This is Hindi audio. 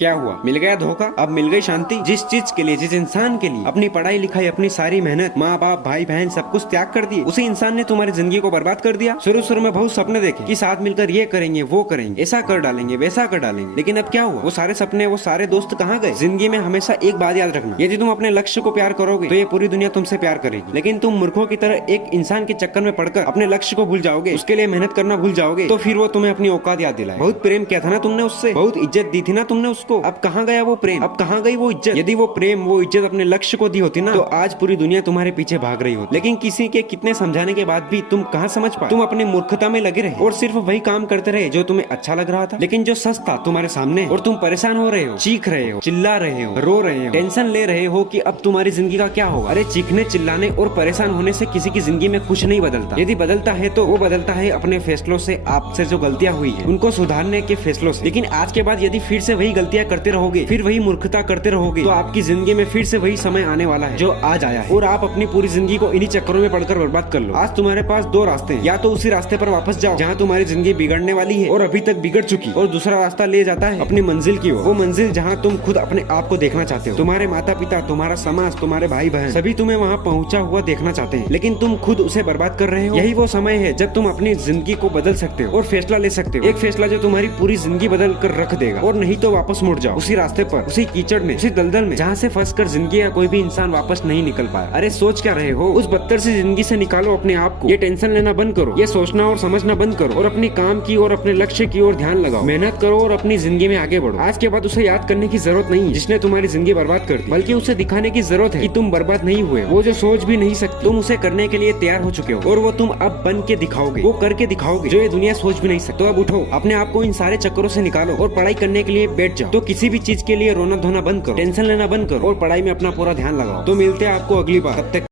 क्या हुआ? मिल गया धोखा? अब मिल गई शांति? जिस चीज के लिए, जिस इंसान के लिए अपनी पढ़ाई लिखाई, अपनी सारी मेहनत, माँ बाप, भाई बहन सब कुछ त्याग कर दिए, उसी इंसान ने तुम्हारी जिंदगी को बर्बाद कर दिया। शुरू शुरू में बहुत सपने देखे कि साथ मिलकर ये करेंगे, वो करेंगे, ऐसा कर डालेंगे, वैसा कर डालेंगे, लेकिन अब क्या हुआ? वो सारे सपने, वो सारे दोस्त कहाँ गए? जिंदगी में हमेशा एक बात याद रखना, यदि तुम अपने लक्ष्य को प्यार करोगे तो ये पूरी दुनिया तुमसे प्यार करेगी, लेकिन तुम मूर्खों की तरह एक इंसान के चक्कर में पड़कर अपने लक्ष्य को भूल जाओगे, उसके लिए मेहनत करना भूल जाओगे, तो फिर वो तुम्हें अपनी औकात याद दिलाए। बहुत प्रेम किया था ना तुमने उससे, बहुत इज्जत दी थी ना तुमने उसको, अब कहाँ गया वो प्रेम? अब कहाँ गई वो इज्जत? यदि वो प्रेम, वो इज्जत अपने लक्ष्य को दी होती ना, तो आज पूरी दुनिया तुम्हारे पीछे भाग रही होती। लेकिन किसी के कितने समझाने के बाद भी तुम कहाँ समझ पाए? तुम अपनी मूर्खता में लगे रहे और सिर्फ वही काम करते रहे जो तुम्हें अच्छा लग रहा था, लेकिन जो सच था तुम्हारे सामने, और तुम परेशान हो रहे हो, चीख रहे हो, चिल्ला रहे हो, रो रहे हो, टेंशन ले रहे हो कि अब तुम्हारी जिंदगी का क्या होगा। अरे चीखने, चिल्लाने और परेशान होने से किसी की जिंदगी में कुछ नहीं बदलता। यदि बदलता है तो वो बदलता है अपने फैसलों से, आपसे जो गलतियां हुई है उनको सुधारने के फैसलों से। लेकिन आज के बाद यदि फिर से वही गलतियां करते रहोगे, फिर वही मूर्खता करते रहोगे, तो आपकी जिंदगी में फिर से वही समय आने वाला है जो आज आया है, और आप अपनी पूरी जिंदगी को इन्हीं चक्करों में पड़कर बर्बाद कर लो। आज तुम्हारे पास दो रास्ते हैं, या तो उसी रास्ते पर वापस जाओ जहाँ तुम्हारी जिंदगी बिगड़ने वाली है और अभी तक बिगड़ चुकी, और दूसरा रास्ता ले जाता है अपनी मंजिल की ओर, वो मंजिल जहाँ तुम खुद अपने आप को देखना चाहते हो। तुम्हारे माता पिता, तुम्हारा समाज, तुम्हारे भाई बहन सभी तुम्हें वहाँ पहुँचा हुआ देखना चाहते हैं, लेकिन तुम खुद उसे बर्बाद कर रहे हो। यही वो समय है जब तुम अपनी जिंदगी को बदल सकते हो और फैसला ले सकते हो, एक फैसला जो तुम्हारी पूरी जिंदगी बदल कर रख देगा। और नहीं तो वापस मुड़ जाओ उसी रास्ते पर, उसी कीचड़ में, उसी दलदल में जहाँ से फंस कर जिंदगी या कोई भी इंसान वापस नहीं निकल पाया। अरे सोच क्या रहे हो? उस बदतर सी जिंदगी से निकालो अपने आप को। ये टेंशन लेना बंद करो, ये सोचना और समझना बंद करो, और अपने काम की और अपने लक्ष्य की ओर ध्यान लगाओ, मेहनत करो और अपनी जिंदगी में आगे बढ़ो। आज के बाद उसे याद करने की जरूरत नहीं जिसने तुम्हारी जिंदगी बर्बाद कर दी, बल्कि उसे दिखाने की जरूरत है कि तुम बर्बाद नहीं हुए। वो जो सोच भी नहीं सकते, तुम उसे करने के लिए तैयार हो चुके हो, और वो तुम अब बन के दिखाओगे, वो करके दिखाओगे जो ये दुनिया सोच भी नहीं सकती। तो अब उठो, अपने आप को इन सारे चक्करों से निकालो और पढ़ाई करने के लिए बैठ जाओ। तो किसी भी चीज के लिए रोना धोना बंद करो, टेंशन लेना बंद करो और पढ़ाई में अपना पूरा ध्यान लगाओ। तो मिलते हैं आपको अगली बार, तब तक